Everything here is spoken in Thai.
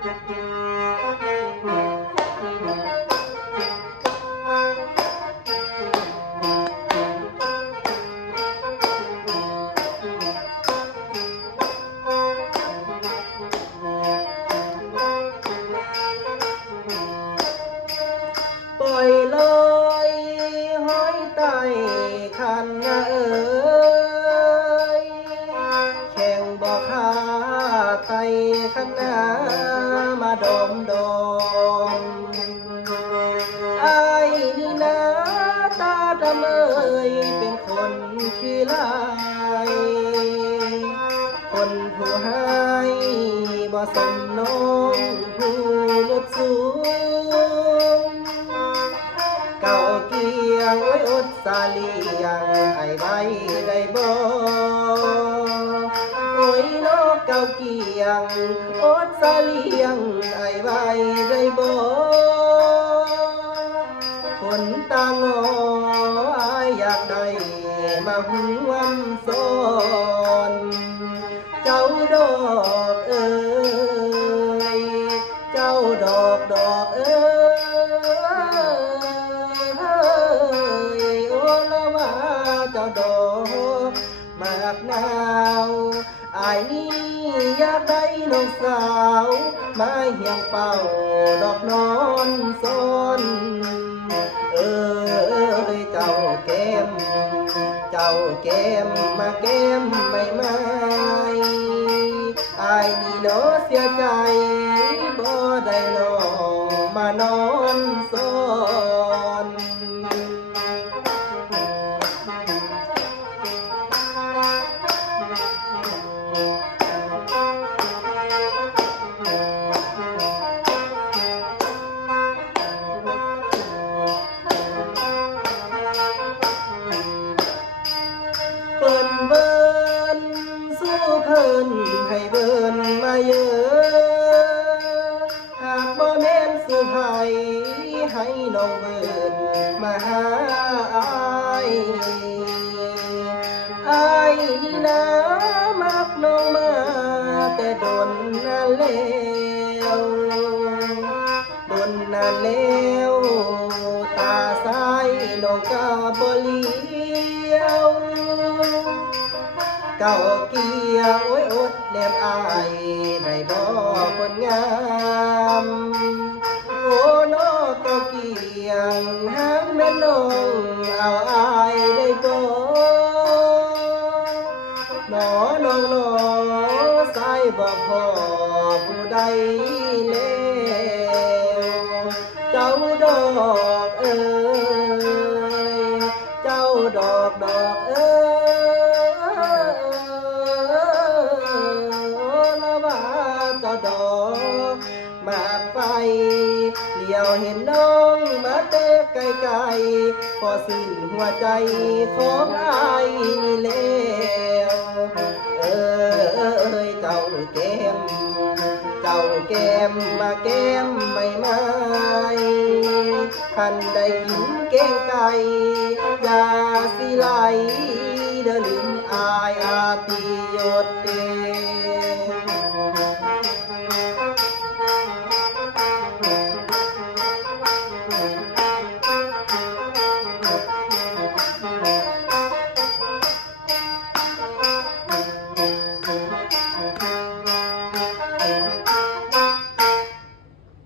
ปล่อยลอยห้อยใต้คันนาเอ๋ยแข่งบ่ขาไตคันนามาดอมดอมอายนี่นะตาดำเอ๋ยเป็นคนขี้ลายคนผู้ให้บ่สมน้องผู้ลดสูงเก่าเกียงโอ้ยอดสาเลียงไอ้ใบได้บ่โอ้ยนกเก่าเกียงอดสาเลียงไอ้ใบได้บ่คนตางออายอยากได้มาห่วมซ้อนเจ้าดอกเอ้ยเจ้าดอกเอ้ยโอ้ละว่าเจ้าดอกมากนาวอายนี่อยากได้น้องสาวมาเหี่ยงเป่าดอกนอนซ้อนเจ้าแก้มเจ้าแก้มมาแก้มไม่ไม่อายนี่เนาะเสียใจบ่ได้น้องมานอนซ้อนเปิ้นเบิ้นสู้เพิ่นให้เบิ้นมาเยอะหากบ่แม่นสู้ไผให้น้องเบิ้นมาหาอายอายนี่นะมักน้องมาแต่ดนนานแล้วดนนานแล้วตาซ้ายน้องก็บ่เลี้ยวเก่าเกียโอ้ยอดแนมอายได้บ่คนงามโอ้น้อเก่าเกียงหางแม่น้องเอาอายได้บ่น้อน้องน้อสายบ่พอผู้ใดแล้วเจ้าดอกเอ้ยเจ้าดอกเอ้ดอกมากไฟเลี้ยวเห็นน้องมาเตะไกลๆพอสิ้นหัวใจของอายนี่แล้วเจ้าแก้มมาแก้มไม่คันได้กินแกงไก่ยาสิไหลเดินลืมอายอาติโยเต